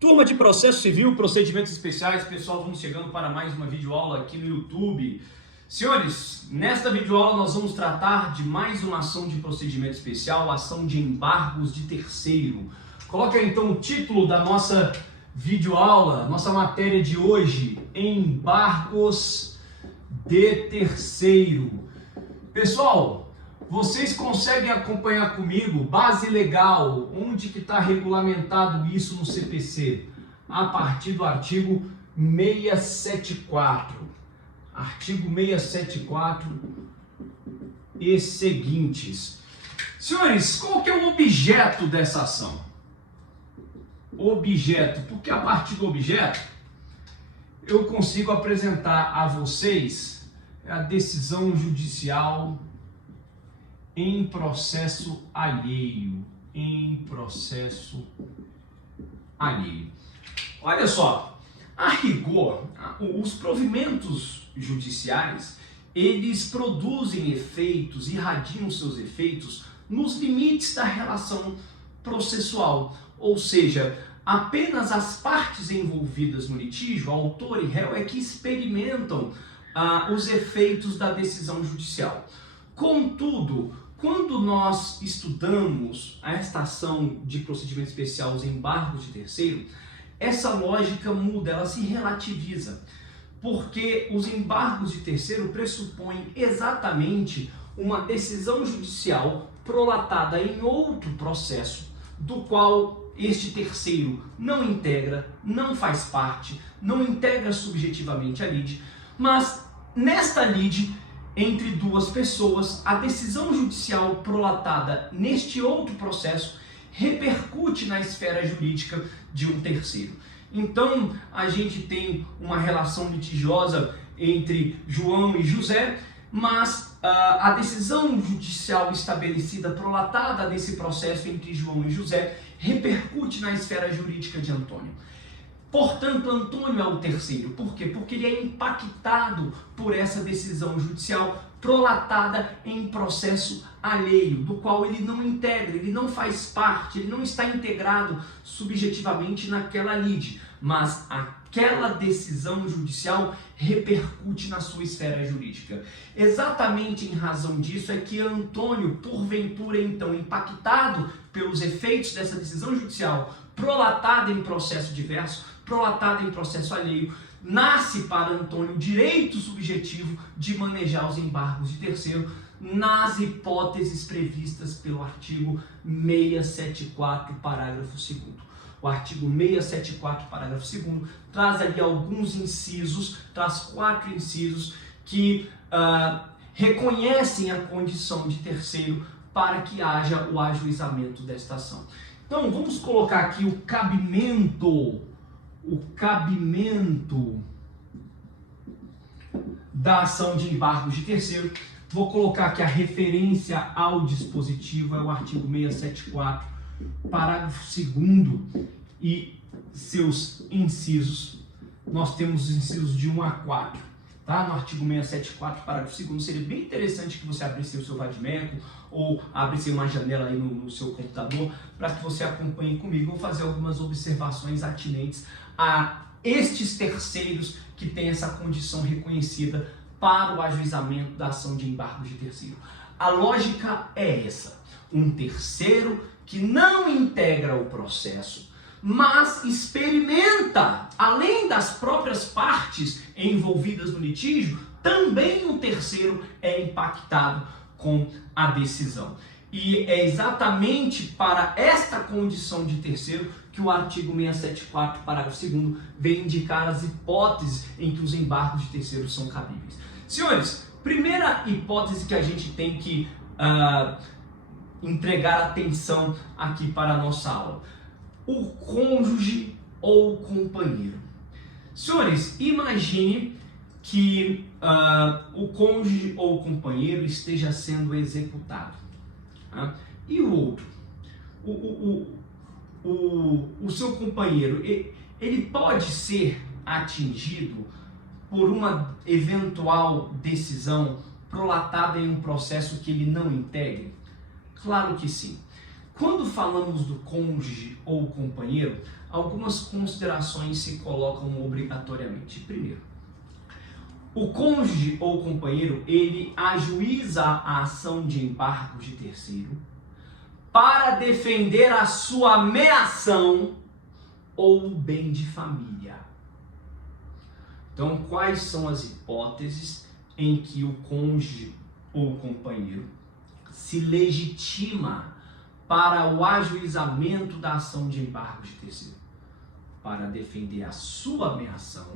Turma de Processo Civil, Procedimentos Especiais, pessoal, vamos chegando para mais uma videoaula aqui no YouTube. Senhores, nesta videoaula nós vamos tratar de mais uma ação de procedimento especial, ação de embargos de terceiro. Coloque aí então o título da nossa videoaula, nossa matéria de hoje, embargos de terceiro. Pessoal, vocês conseguem acompanhar comigo base legal, onde que está regulamentado isso no CPC? A partir do artigo 674. Artigo 674 e seguintes. Senhores, qual que é o objeto dessa ação? Objeto, porque a partir do objeto eu consigo apresentar a vocês a decisão judicial em processo alheio. Olha só, a rigor, os provimentos judiciais, eles produzem efeitos, irradiam seus efeitos nos limites da relação processual, ou seja, apenas as partes envolvidas no litígio, autor e réu, é que experimentam os efeitos da decisão judicial. Contudo, quando nós estudamos esta ação de procedimento especial, os embargos de terceiro, essa lógica muda, ela se relativiza, porque os embargos de terceiro pressupõem exatamente uma decisão judicial prolatada em outro processo, do qual este terceiro não integra, não faz parte, não integra subjetivamente a lide, mas nesta lide, entre duas pessoas, a decisão judicial prolatada neste outro processo repercute na esfera jurídica de um terceiro. Então, a gente tem uma relação litigiosa entre João e José, mas a decisão judicial estabelecida, prolatada nesse processo entre João e José, repercute na esfera jurídica de Antônio. Portanto, Antônio é o terceiro. Por quê? Porque ele é impactado por essa decisão judicial prolatada em processo alheio, do qual ele não integra, ele não faz parte, ele não está integrado subjetivamente naquela lide, mas aquela decisão judicial repercute na sua esfera jurídica. Exatamente em razão disso é que Antônio, porventura então impactado pelos efeitos dessa decisão judicial prolatada em processo diverso, prolatada em processo alheio, nasce para Antônio o direito subjetivo de manejar os embargos de terceiro nas hipóteses previstas pelo artigo 674, parágrafo 2º. O artigo 674, parágrafo 2º, traz ali alguns incisos, traz 4 incisos que reconhecem a condição de terceiro para que haja o ajuizamento desta ação. Então, vamos colocar aqui o cabimento da ação de embargos de terceiro. Vou colocar aqui a referência ao dispositivo, é o artigo 674, parágrafo 2º e seus incisos. Nós temos os incisos de 1 a 4. Tá? No artigo 674, parágrafo 2º, seria bem interessante que você abrisse o seu vadimeco ou abrisse uma janela aí no seu computador para que você acompanhe comigo. Vou fazer algumas observações atinentes a estes terceiros que têm essa condição reconhecida para o ajuizamento da ação de embargo de terceiro. A lógica é essa: um terceiro que não integra o processo, mas experimenta, além das próprias partes envolvidas no litígio, também um terceiro é impactado com a decisão. E é exatamente para esta condição de terceiro que o artigo 674, parágrafo 2º, vem indicar as hipóteses em que os embargos de terceiro são cabíveis. Senhores, primeira hipótese que a gente tem que entregar atenção aqui para a nossa aula: o cônjuge ou o companheiro. Senhores, imagine que o cônjuge ou o companheiro esteja sendo executado. Tá? E o outro, o seu companheiro, ele pode ser atingido por uma eventual decisão prolatada em um processo que ele não integre? Claro que sim. Quando falamos do cônjuge ou companheiro, algumas considerações se colocam obrigatoriamente. Primeiro, o cônjuge ou companheiro, ele ajuiza a ação de embargo de terceiro para defender a sua ameação ou bem de família. Então, quais são as hipóteses em que o cônjuge ou companheiro se legitima para o ajuizamento da ação de embargo de terceiro? Para defender a sua ameação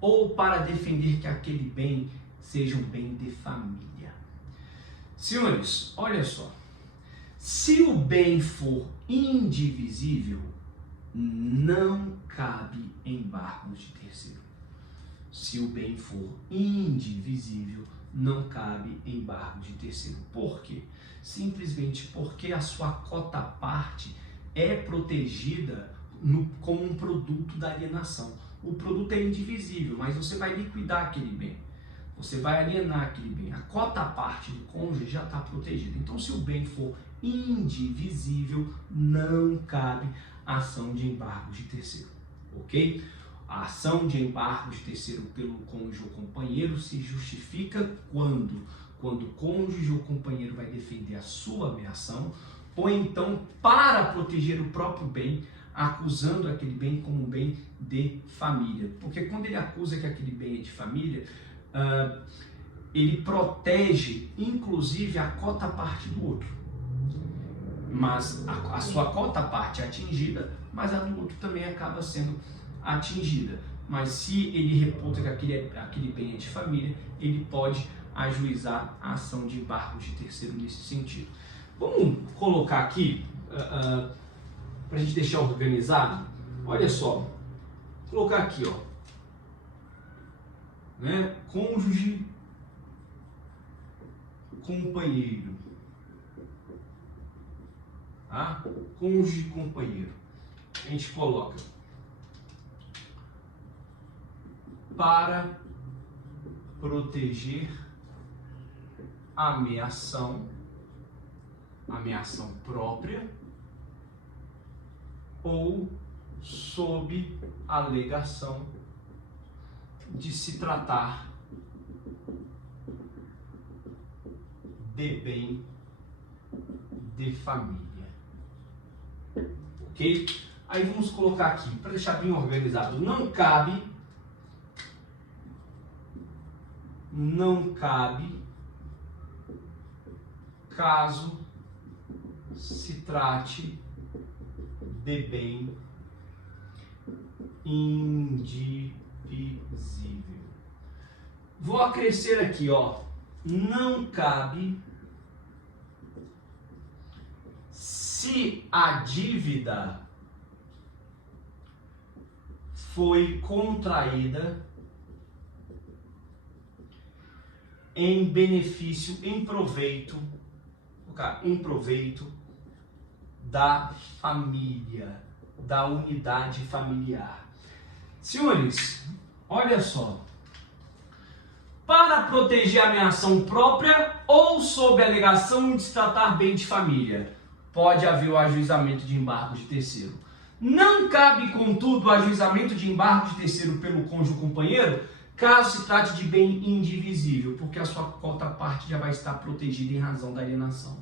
ou para defender que aquele bem seja um bem de família. Senhores, olha só. Se o bem for indivisível, não cabe embargo de terceiro. Se o bem for indivisível, não cabe embargo de terceiro. Por quê? Simplesmente porque a sua cota-parte é protegida como um produto da alienação. O produto é indivisível, mas você vai liquidar aquele bem. Você vai alienar aquele bem. A cota-parte do cônjuge já está protegida. Então, se o bem for indivisível, não cabe ação de embargo de terceiro. Ok? A ação de embargo de terceiro pelo cônjuge ou companheiro se justifica quando o cônjuge ou companheiro vai defender a sua ameação, ou então para proteger o próprio bem, acusando aquele bem como um bem de família. Porque quando ele acusa que aquele bem é de família, ele protege inclusive a cota-parte do outro. Mas a sua cota-parte é atingida, mas a do outro também acaba sendo atingida. Mas se ele reputa que aquele bem é de família, ele pode ajuizar a ação de embargo de terceiro nesse sentido. Vamos colocar aqui, para a gente deixar organizado. Olha só, vou colocar aqui, ó, né? Cônjuge, companheiro, tá? Cônjuge, companheiro. A gente coloca para proteger a ameação própria ou sob alegação de se tratar de bem de família. Ok? Aí vamos colocar aqui, para deixar bem organizado, não cabe caso se trate de bem indivisível. Vou acrescer aqui, ó, não cabe se a dívida foi contraída em benefício, em proveito da família, da unidade familiar. Senhores, olha só. Para proteger a ameação própria ou sob alegação de se tratar bem de família, pode haver o ajuizamento de embargo de terceiro. Não cabe, contudo, o ajuizamento de embargo de terceiro pelo cônjuge ou companheiro, caso se trate de bem indivisível, porque a sua cota-parte já vai estar protegida em razão da alienação.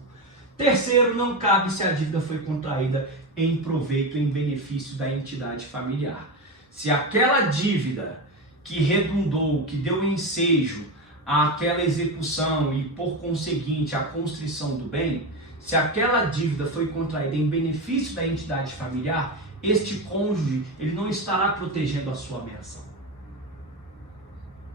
Terceiro, não cabe se a dívida foi contraída em proveito, em benefício da entidade familiar. Se aquela dívida que redundou, que deu ensejo àquela execução e, por conseguinte, à constrição do bem, se aquela dívida foi contraída em benefício da entidade familiar, este cônjuge ele não estará protegendo a sua ameação.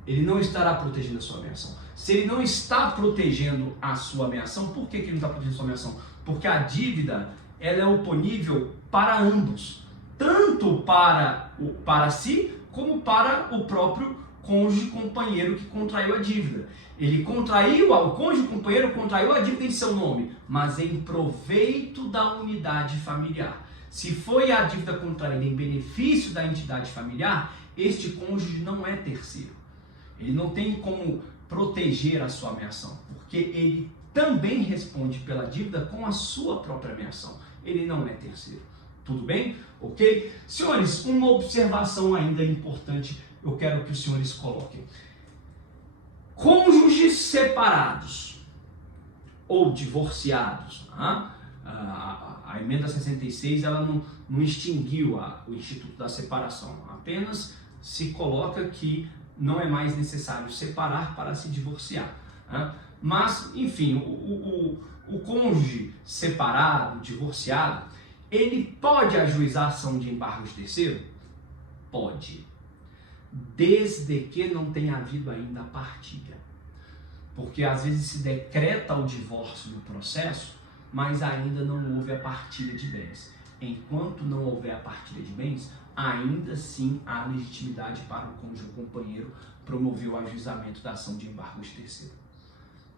Ele não estará protegendo a sua ameação. Se ele não está protegendo a sua ameação, por que ele não está protegendo a sua ameação? Porque a dívida ela é oponível para ambos, tanto para si como para o próprio cônjuge companheiro que contraiu a dívida. O cônjuge companheiro contraiu a dívida em seu nome, mas em proveito da unidade familiar. Se foi a dívida contraída em benefício da entidade familiar, este cônjuge não é terceiro. Ele não tem como proteger a sua ameação, porque ele também responde pela dívida com a sua própria ameação. Ele não é terceiro. Tudo bem? Ok? Senhores, uma observação ainda importante eu quero que os senhores coloquem. Cônjuges separados ou divorciados, a emenda 66 ela não extinguiu o instituto da separação, apenas se coloca que não é mais necessário separar para se divorciar. Mas, enfim, o cônjuge separado, divorciado, ele pode ajuizar ação de embargo de terceiro? Pode, desde que não tenha havido ainda a partilha. Porque às vezes se decreta o divórcio no processo, mas ainda não houve a partilha de bens. Enquanto não houver a partilha de bens, ainda assim há legitimidade para o cônjuge ou companheiro promover o ajuizamento da ação de embargo de terceiro.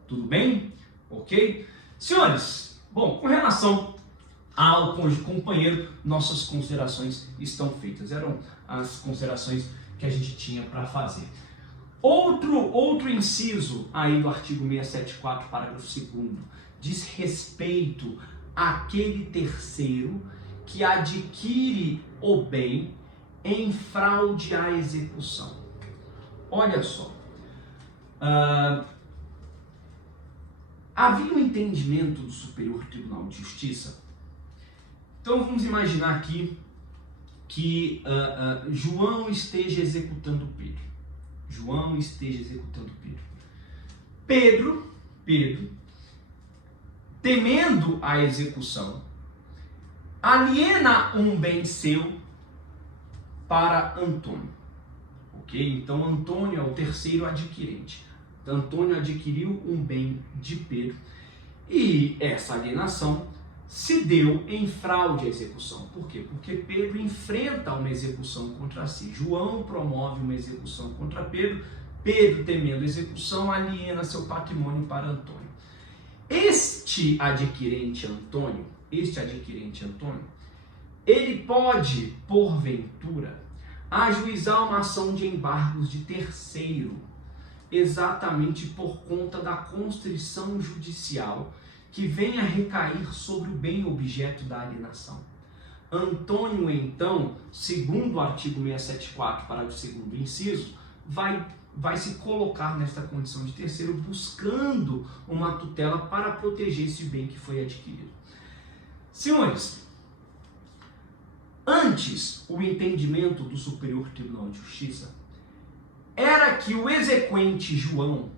Tudo bem? Ok? Senhores, bom, com relação ao cônjuge companheiro, nossas considerações estão feitas. Eram as considerações que a gente tinha para fazer. Outro inciso aí do artigo 674, parágrafo 2º, diz respeito àquele terceiro que adquire o bem em fraude à execução. Olha só, havia um entendimento do Superior Tribunal de Justiça. Então vamos imaginar aqui que João esteja executando Pedro. João esteja executando Pedro. Pedro, temendo a execução, aliena um bem seu para Antônio. Ok? Então Antônio é o terceiro adquirente. Antônio adquiriu um bem de Pedro e essa alienação se deu em fraude à execução. Por quê? Porque Pedro enfrenta uma execução contra si. João promove uma execução contra Pedro. Pedro, temendo a execução, aliena seu patrimônio para Antônio. Este adquirente Antônio, ele pode, porventura, ajuizar uma ação de embargos de terceiro, exatamente por conta da constrição judicial que venha a recair sobre o bem objeto da alienação. Antônio, então, segundo o artigo 674, parágrafo 2º inciso, vai se colocar nesta condição de terceiro, buscando uma tutela para proteger esse bem que foi adquirido. Senhores, antes, o entendimento do Superior Tribunal de Justiça era que o exequente João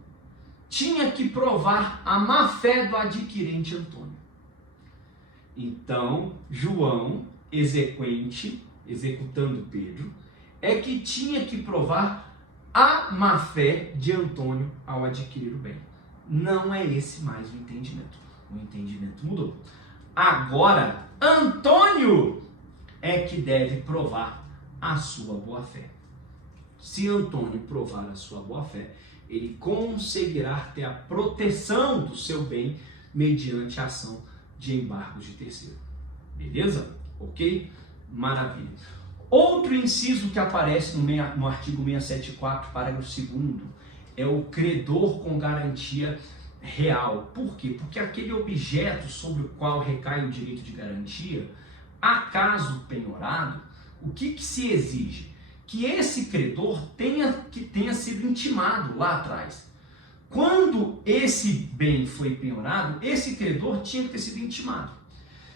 tinha que provar a má-fé do adquirente Antônio. Então, João, exequente, executando Pedro, é que tinha que provar a má-fé de Antônio ao adquirir o bem. Não é esse mais o entendimento. O entendimento mudou. Agora, Antônio é que deve provar a sua boa-fé. Se Antônio provar a sua boa-fé, ele conseguirá ter a proteção do seu bem mediante a ação de embargos de terceiro. Beleza? Ok? Maravilha. Outro inciso que aparece no artigo 674, parágrafo 2º, é o credor com garantia real. Por quê? Porque aquele objeto sobre o qual recai o direito de garantia, acaso penhorado, o que se exige? Que esse credor tenha sido intimado lá atrás. Quando esse bem foi penhorado, esse credor tinha que ter sido intimado.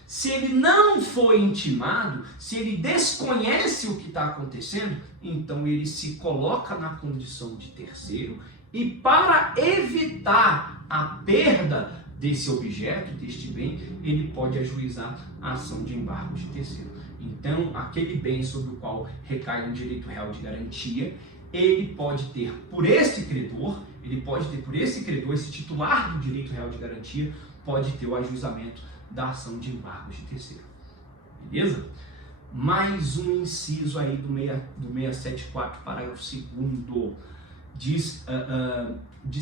Se ele não foi intimado, se ele desconhece o que está acontecendo, então ele se coloca na condição de terceiro e, para evitar a perda desse objeto, deste bem, ele pode ajuizar a ação de embargo de terceiro. Então, aquele bem sobre o qual recai um direito real de garantia, ele pode ter por esse credor, esse titular do direito real de garantia, pode ter o ajuizamento da ação de embargo de terceiro. Beleza? Mais um inciso aí do 674, parágrafo 2º, diz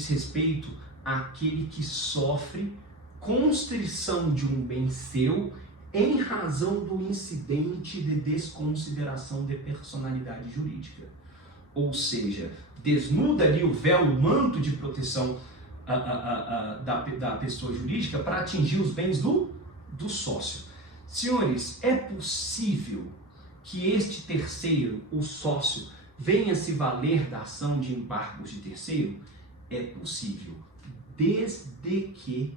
respeito àquele que sofre constrição de um bem seu em razão do incidente de desconsideração de personalidade jurídica. Ou seja, desnuda ali o véu, o manto de proteção da pessoa jurídica para atingir os bens do sócio. Senhores, é possível que este terceiro, o sócio, venha se valer da ação de embargos de terceiro? É possível, desde que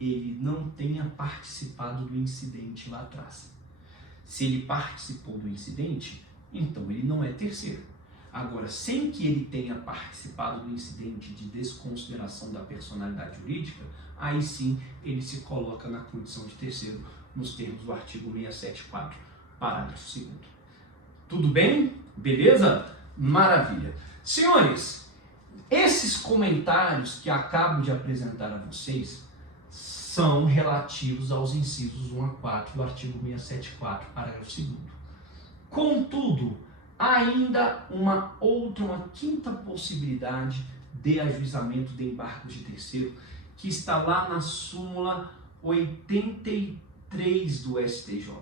ele não tenha participado do incidente lá atrás. Se ele participou do incidente, então ele não é terceiro. Agora, sem que ele tenha participado do incidente de desconsideração da personalidade jurídica, aí sim ele se coloca na condição de terceiro, nos termos do artigo 674, parágrafo 2º. Tudo bem? Beleza? Maravilha. Senhores, esses comentários que acabo de apresentar a vocês são relativos aos incisos 1 a 4 do artigo 674, parágrafo 2º. Contudo, há ainda uma quinta possibilidade de ajuizamento de embargos de terceiro, que está lá na súmula 83 do STJ.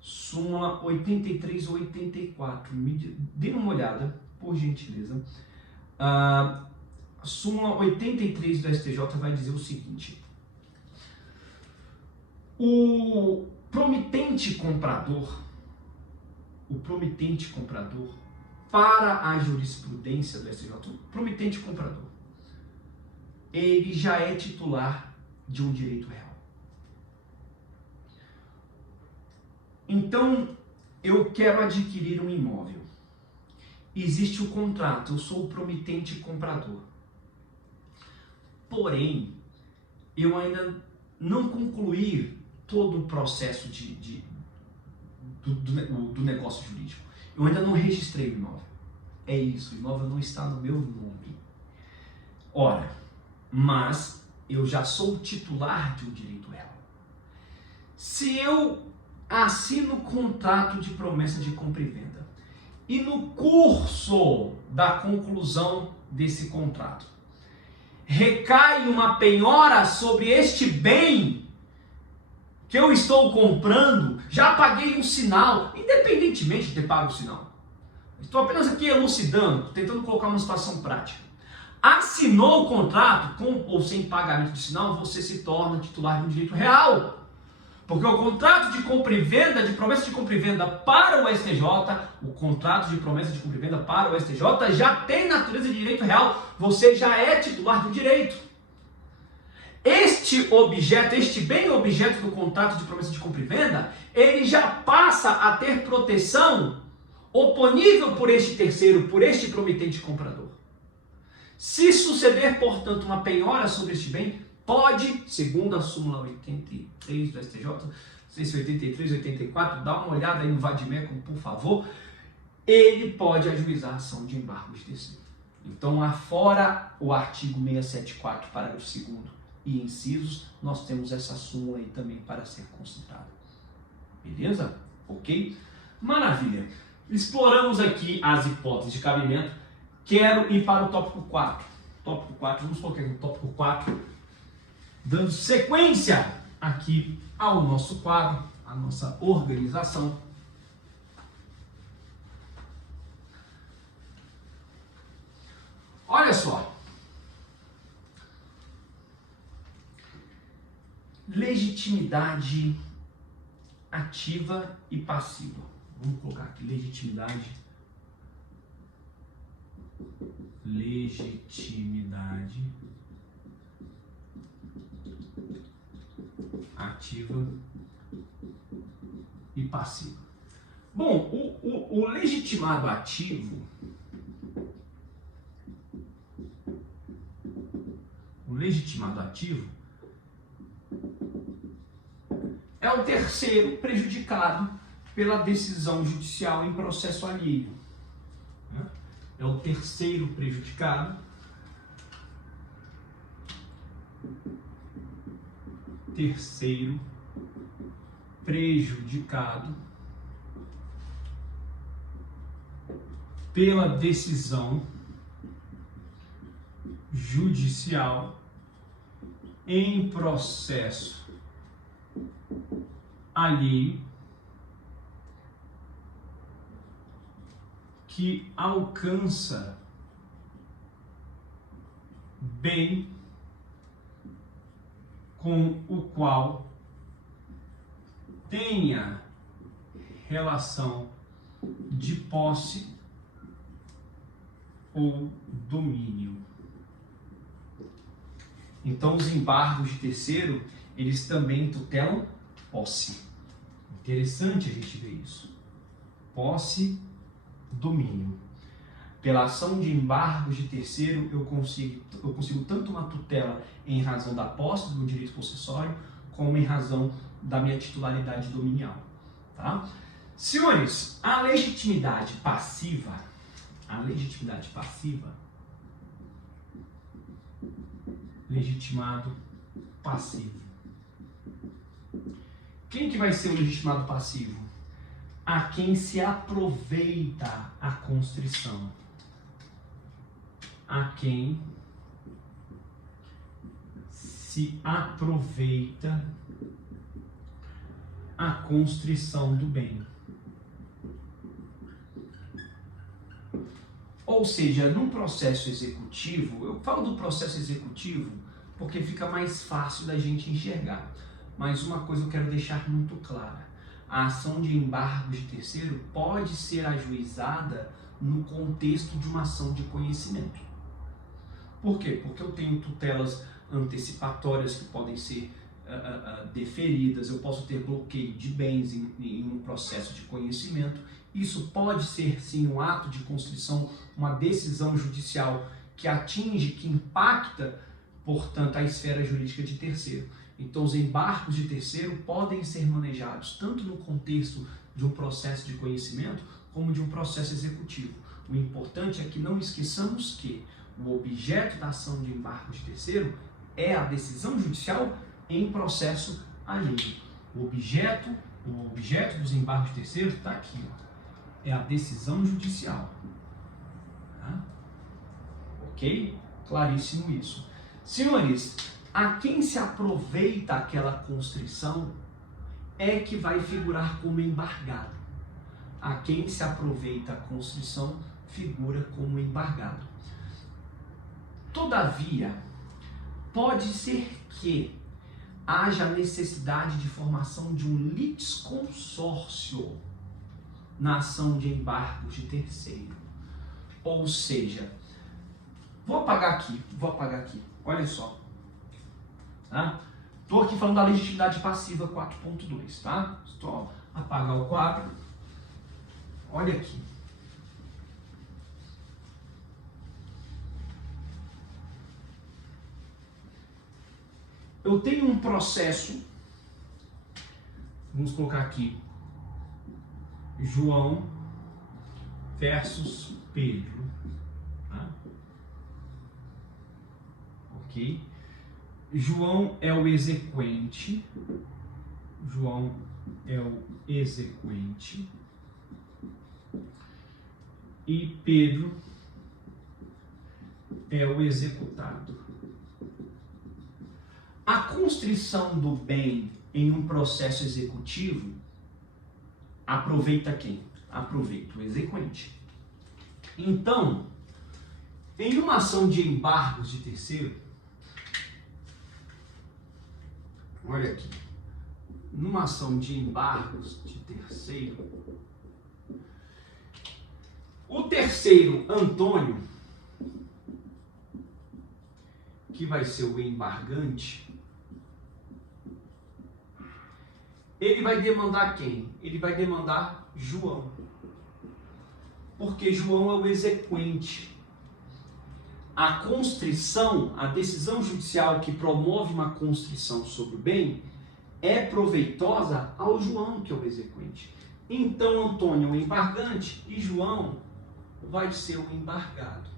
Súmula 83 ou 84. Dê uma olhada, por gentileza. A súmula 83 do STJ vai dizer o seguinte: o promitente comprador, para a jurisprudência do STJ, o promitente comprador, ele já é titular de um direito real. Então, eu quero adquirir um imóvel. Existe o contrato, eu sou o promitente comprador. Porém, eu ainda não concluí todo o processo do negócio jurídico. Eu ainda não registrei o imóvel. É isso, o imóvel não está no meu nome. Ora, mas eu já sou titular de um direito real. Se eu assino o contrato de promessa de compra e venda e no curso da conclusão desse contrato recai uma penhora sobre este bem que eu estou comprando, já paguei um sinal, independentemente de ter pago o sinal. Estou apenas aqui elucidando, tentando colocar uma situação prática. Assinou o contrato, com ou sem pagamento de sinal, você se torna titular de um direito real. Porque o contrato de compra e venda, de promessa de compra e venda para o STJ, o contrato de promessa de compra e venda para o STJ já tem natureza de direito real, você já é titular do direito. Este objeto, este bem objeto do contrato de promessa de compra e venda, ele já passa a ter proteção oponível por este terceiro, por este promitente comprador. Se suceder, portanto, uma penhora sobre este bem, pode, segundo a súmula 83 do STJ, 683, 84, dá uma olhada aí no vadimécum, por favor, ele pode ajuizar a ação de embargo de terceiro. Então, afora o artigo 674, parágrafo 2º e incisos, nós temos essa súmula aí também para ser considerada. Beleza? Ok? Maravilha! Exploramos aqui as hipóteses de cabimento. Quero ir para o tópico 4. Tópico 4, vamos colocar aqui o tópico 4, dando sequência aqui ao nosso quadro, à nossa organização. Olha só. Legitimidade ativa e passiva. Vamos colocar aqui legitimidade ativa e passiva. Bom, o legitimado ativo, é o terceiro prejudicado pela decisão judicial em processo alheio. É o terceiro prejudicado pela decisão judicial em processo alheio que alcança bem com o qual tenha relação de posse ou domínio. Então, os embargos de terceiro, eles também tutelam posse. Interessante a gente ver isso. Posse, domínio. Pela ação de embargos de terceiro, eu consigo tanto uma tutela em razão da posse do meu direito possessório, como em razão da minha titularidade dominial. Tá? Senhores, a legitimidade passiva, legitimado passivo. Quem que vai ser o legitimado passivo? A quem se aproveita a constrição. A quem se aproveita a constrição do bem. Ou seja, num processo executivo, eu falo do processo executivo porque fica mais fácil da gente enxergar. Mas uma coisa eu quero deixar muito clara. A ação de embargo de terceiro pode ser ajuizada no contexto de uma ação de conhecimento. Por quê? Porque eu tenho tutelas antecipatórias que podem ser deferidas, eu posso ter bloqueio de bens em um processo de conhecimento. Isso pode ser, sim, um ato de constrição, uma decisão judicial que atinge, que impacta, portanto, a esfera jurídica de terceiro. Então, os embargos de terceiro podem ser manejados tanto no contexto de um processo de conhecimento como de um processo executivo. O importante é que não esqueçamos que o objeto da ação de embargo de terceiro é a decisão judicial em processo alheio. O objeto dos embargos de terceiro está aqui, ó. É a decisão judicial. Tá? Ok? Claríssimo isso. Senhores, a quem se aproveita aquela constrição é que vai figurar como embargado. A quem se aproveita a constrição figura como embargado. Todavia, pode ser que haja necessidade de formação de um litisconsórcio na ação de embargos de terceiro. Ou seja, vou apagar aqui, olha só. Tá? Estou aqui falando da legitimidade passiva 4.2, tá? Estou a apagar o quadro. Olha aqui. Eu tenho um processo, vamos colocar aqui, João versus Pedro. Tá? Ok? João é o exequente. E Pedro é o executado. A constrição do bem em um processo executivo aproveita quem? Aproveita o exequente. Então, em uma ação de embargos de terceiro, olha aqui, numa ação de embargos de terceiro, o terceiro, Antônio, que vai ser o embargante, ele vai demandar quem? Ele vai demandar João. Porque João é o exequente. A constrição, a decisão judicial que promove uma constrição sobre o bem, é proveitosa ao João, que é o exequente. Então, Antônio é o embargante e João vai ser o embargado.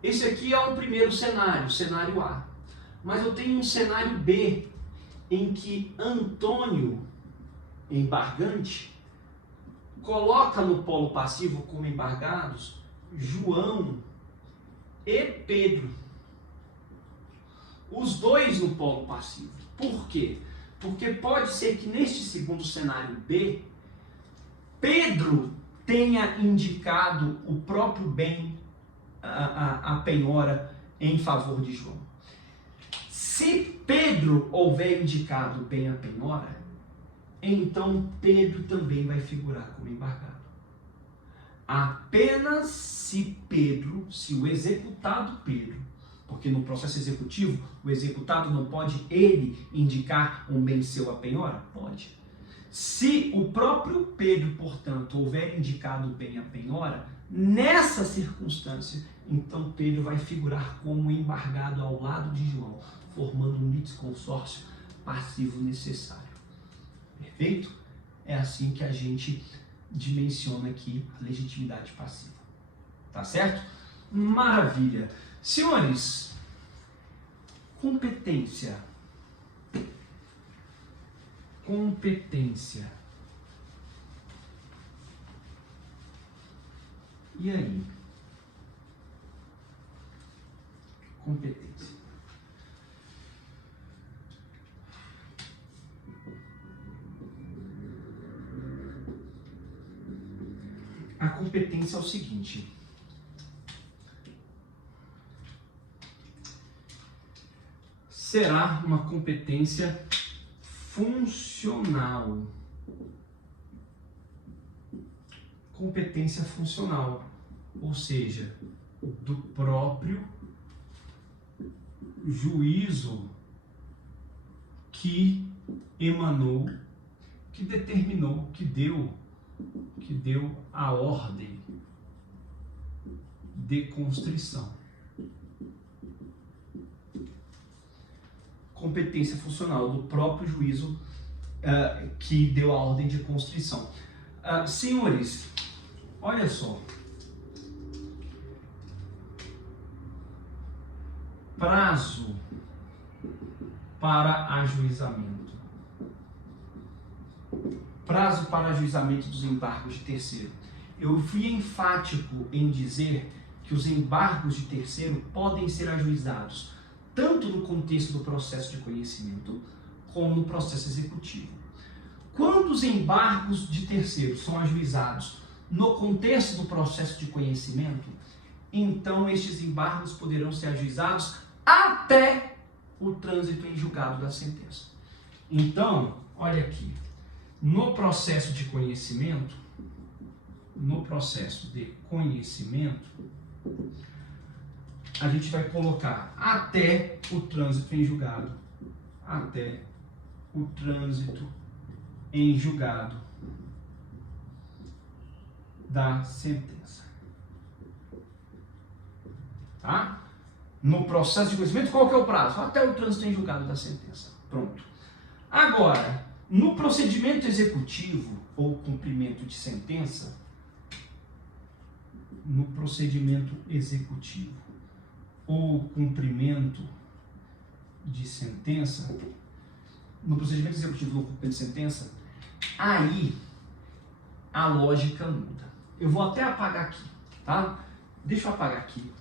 Esse aqui é o primeiro cenário, o cenário A. Mas eu tenho um cenário B, em que Antônio, embargante, coloca no polo passivo como embargados João e Pedro. Os dois no polo passivo. Por quê? Porque pode ser que neste segundo cenário B, Pedro tenha indicado o próprio bem, a penhora em favor de João. Se Pedro houver indicado bem a penhora, então Pedro também vai figurar como embargado. Apenas se o executado Pedro, porque no processo executivo, o executado não pode ele indicar um bem seu a penhora? Pode. Se o próprio Pedro, portanto, houver indicado bem a penhora, nessa circunstância, então Pedro vai figurar como embargado ao lado de João, formando um litisconsórcio passivo necessário. Perfeito? É assim que a gente dimensiona aqui a legitimidade passiva. Tá certo? Maravilha. Senhores, competência. Competência. E aí? Competência. A competência é o seguinte: será uma competência funcional. Competência funcional, ou seja, do próprio juízo que emanou, que determinou, que deu a ordem de constrição. Competência funcional do próprio juízo que deu a ordem de constrição. Senhores, olha só. Prazo para ajuizamento. Prazo para ajuizamento dos embargos de terceiro. Eu fui enfático em dizer que os embargos de terceiro podem ser ajuizados tanto no contexto do processo de conhecimento como no processo executivo. Quando os embargos de terceiro são ajuizados no contexto do processo de conhecimento, então estes embargos poderão ser ajuizados até o trânsito em julgado da sentença. Então, olha aqui, no processo de conhecimento, a gente vai colocar até o trânsito em julgado, até o trânsito em julgado da sentença. Tá? No processo de conhecimento, qual que é o prazo? Até o trânsito em julgado da sentença. Pronto. Agora, no procedimento executivo ou cumprimento de sentença, no procedimento executivo ou cumprimento de sentença, no procedimento executivo ou cumprimento de sentença, aí a lógica muda. Eu vou até apagar aqui, tá? Deixa eu apagar aqui.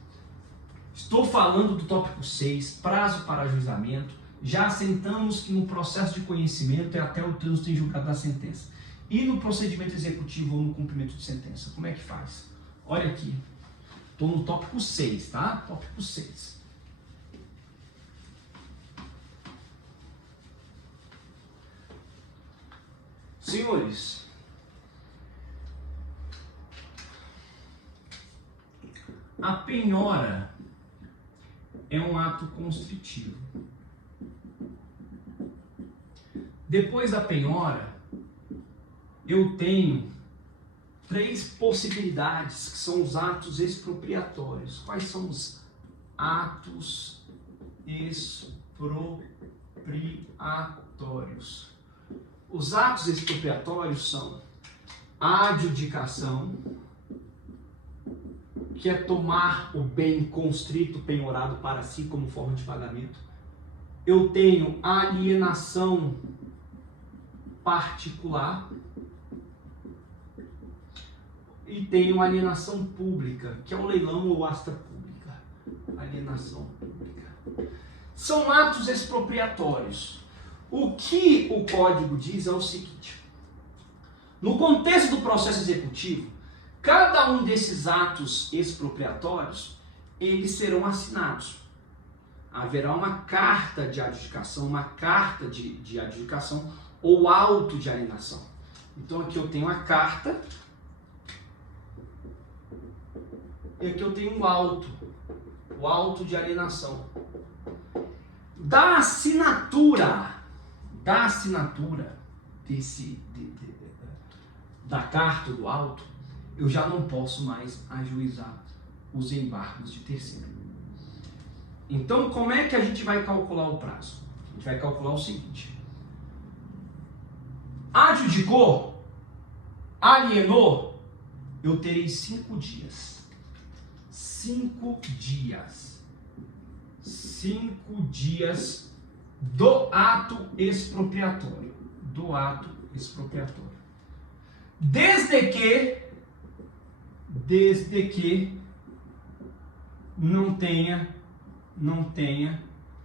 Estou falando do tópico 6, prazo para ajuizamento. Já assentamos que no processo de conhecimento é até o trânsito em julgado da sentença. E no procedimento executivo ou no cumprimento de sentença, como é que faz? Olha aqui. Estou no tópico 6, tá? Tópico 6. Senhores, a penhora é um ato constritivo. Depois da penhora, eu tenho 3 possibilidades, que são os atos expropriatórios. Quais são os atos expropriatórios? Os atos expropriatórios são a adjudicação, que é tomar o bem constrito, penhorado para si como forma de pagamento. Eu tenho a alienação particular e tenho a alienação pública, que é o leilão ou asta pública. Alienação pública. São atos expropriatórios. O que o código diz é o seguinte: no contexto do processo executivo, cada um desses atos expropriatórios, eles serão assinados haverá uma carta de adjudicação, uma carta de adjudicação ou auto de alienação. Então aqui eu tenho a carta e aqui eu tenho o auto de alienação. Da assinatura da carta do auto, eu já não posso mais ajuizar os embargos de terceiro. Então, como é que a gente vai calcular o prazo? A gente vai calcular o seguinte: adjudicou, alienou, eu terei 5 dias. 5 dias. 5 dias do ato expropriatório. Desde que não tenha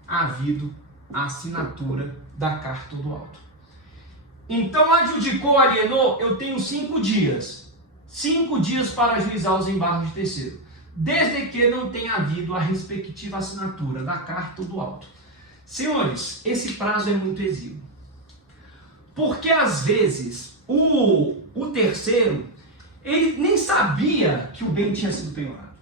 havido a assinatura da carta do auto. Então, adjudicou, alienou, eu tenho 5 dias. 5 dias para ajuizar os embargos de terceiro, desde que não tenha havido a respectiva assinatura da carta do auto. Senhores, esse prazo é muito exíguo. Porque, às vezes, o terceiro, ele nem sabia que o bem tinha sido penhorado.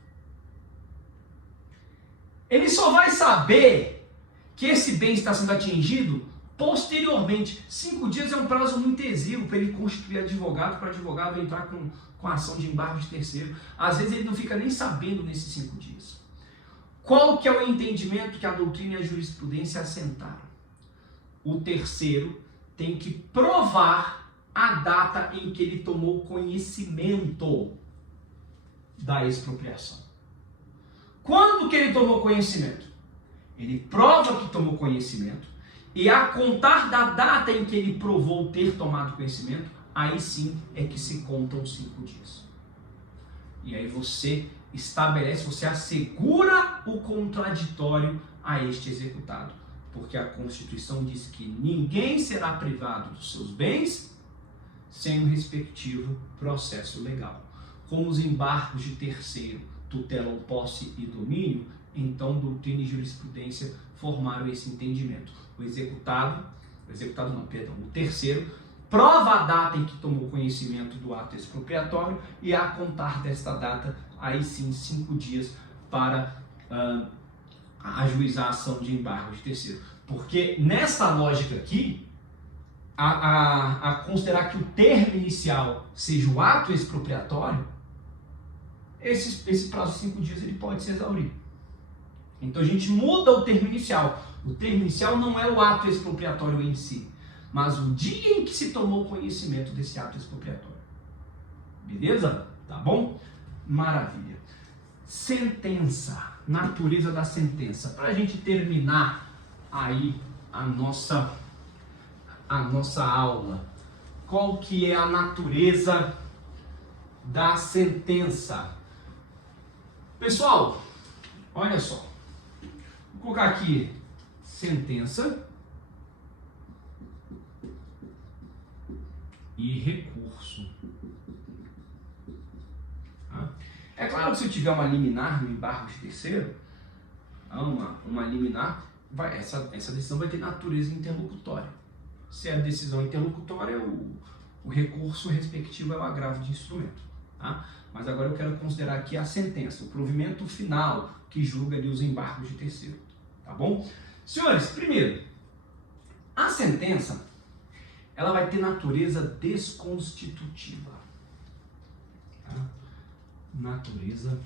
Ele só vai saber que esse bem está sendo atingido posteriormente. 5 dias é um prazo muito exíguo para ele constituir advogado, para o advogado entrar com a ação de embargo de terceiro. Às vezes ele não fica nem sabendo nesses 5 dias. Qual que é o entendimento que a doutrina e a jurisprudência assentaram? O terceiro tem que provar a data em que ele tomou conhecimento da expropriação. Quando que ele tomou conhecimento? Ele prova que tomou conhecimento e a contar da data em que ele provou ter tomado conhecimento, aí sim é que se contam os 5 dias. E aí você estabelece, você assegura o contraditório a este executado. Porque a Constituição diz que ninguém será privado dos seus bens sem o respectivo processo legal. Como os embargos de terceiro tutelam posse e domínio, então doutrina e jurisprudência formaram esse entendimento. O terceiro prova a data em que tomou conhecimento do ato expropriatório e a contar desta data, aí sim 5 dias para ajuizar a ação de embargo de terceiro. Porque nessa lógica aqui, a considerar que o termo inicial seja o ato expropriatório, esse prazo de 5 dias ele pode se exaurir. Então a gente muda o termo inicial. O termo inicial não é o ato expropriatório em si, mas o dia em que se tomou conhecimento desse ato expropriatório. Beleza? Tá bom? Maravilha. Sentença. Natureza da sentença. Para a gente terminar aí a nossa aula. Qual que é a natureza da sentença? Pessoal, olha só. Vou colocar aqui sentença e recurso. É claro que se eu tiver uma liminar no embargo de terceiro, uma liminar, essa decisão vai ter natureza interlocutória. Se é a decisão interlocutória, o recurso respectivo é o agravo de instrumento. Tá? Mas agora eu quero considerar aqui a sentença, o provimento final que julga ali os embargos de terceiro. Tá bom? Senhores, primeiro, a sentença ela vai ter natureza desconstitutiva. Tá? Natureza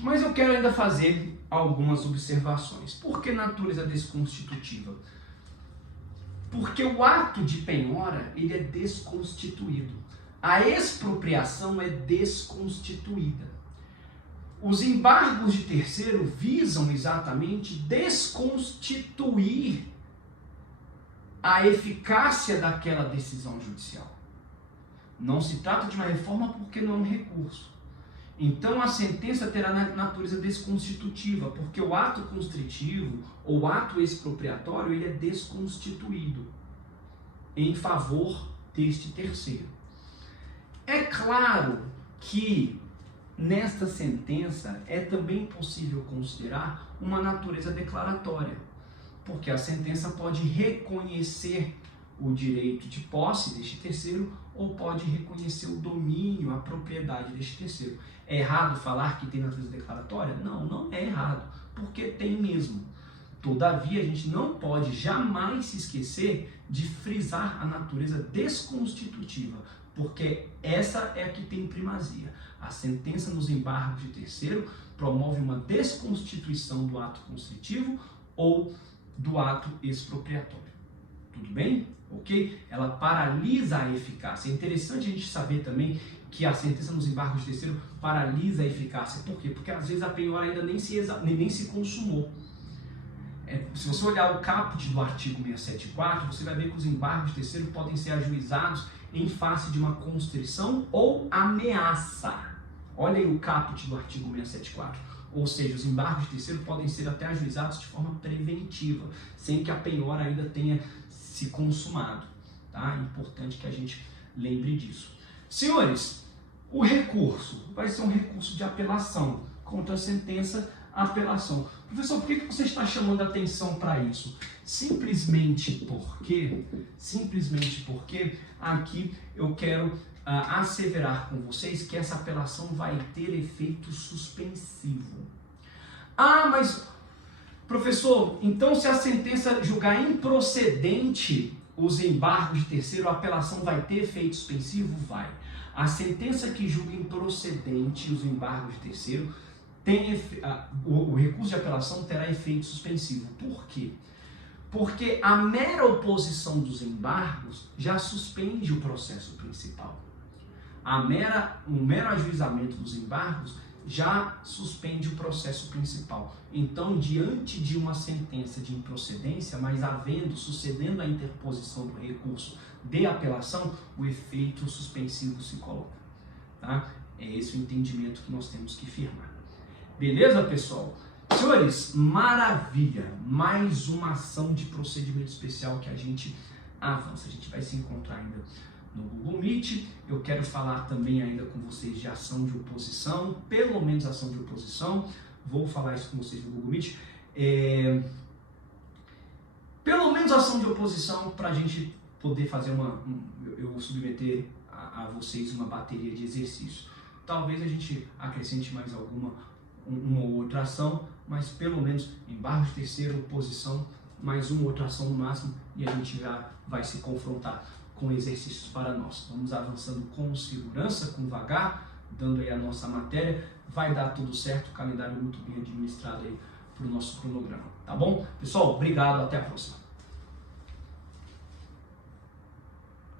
mas eu quero ainda fazer algumas observações. Por que natureza desconstitutiva? Porque o ato de penhora ele é desconstituído. A expropriação é desconstituída. Os embargos de terceiro visam exatamente desconstituir a eficácia daquela decisão judicial. Não se trata de uma reforma porque não é um recurso. Então a sentença terá natureza desconstitutiva, porque o ato constritivo ou ato expropriatório ele é desconstituído em favor deste terceiro. É claro que nesta sentença é também possível considerar uma natureza declaratória, porque a sentença pode reconhecer o direito de posse deste terceiro ou pode reconhecer o domínio, a propriedade deste terceiro. É errado falar que tem natureza declaratória? Não, não é errado, porque tem mesmo. Todavia, a gente não pode jamais se esquecer de frisar a natureza desconstitutiva, porque essa é a que tem primazia. A sentença nos embargos de terceiro promove uma desconstituição do ato constritivo ou do ato expropriatório. Tudo bem? Ok? Ela paralisa a eficácia. É interessante a gente saber também que a sentença nos embargos de terceiro paralisa a eficácia. Por quê? Porque às vezes a penhora ainda nem se consumou. Se você olhar o caput do artigo 674, você vai ver que os embargos de terceiro podem ser ajuizados em face de uma constrição ou ameaça. Olha aí o caput do artigo 674. Ou seja, os embargos de terceiro podem ser até ajuizados de forma preventiva, sem que a penhora ainda tenha se consumado. Tá? É importante que a gente lembre disso. Senhores, o recurso vai ser um recurso de apelação contra a sentença, apelação. Professor, por que você está chamando a atenção para isso? Simplesmente porque aqui eu quero asseverar com vocês que essa apelação vai ter efeito suspensivo. Ah, mas professor, então se a sentença julgar improcedente os embargos de terceiro, a apelação vai ter efeito suspensivo? Vai. A sentença que julga improcedente os embargos de terceiro, o recurso de apelação terá efeito suspensivo. Por quê? Porque a mera oposição dos embargos já suspende o processo principal. O mero ajuizamento dos embargos já suspende o processo principal. Então, diante de uma sentença de improcedência, mas sucedendo a interposição do recurso de apelação, o efeito suspensivo se coloca. Tá? É esse o entendimento que nós temos que firmar. Beleza, pessoal? Senhores, maravilha! Mais uma ação de procedimento especial que a gente avança. A gente vai se encontrar ainda no Google Meet. Eu quero falar também ainda com vocês de ação de oposição, pelo menos ação de oposição. Vou falar isso com vocês no Google Meet. Pelo menos ação de oposição para a gente poder fazer eu submeter a vocês uma bateria de exercícios. Talvez a gente acrescente mais uma ou outra ação, mas pelo menos embargo de terceiro, oposição, mais uma outra ação no máximo, e a gente já vai se confrontar com exercícios para nós. Vamos avançando com segurança, com vagar, dando aí a nossa matéria. Vai dar tudo certo, o calendário muito bem administrado aí para o nosso cronograma. Tá bom? Pessoal, obrigado, até a próxima.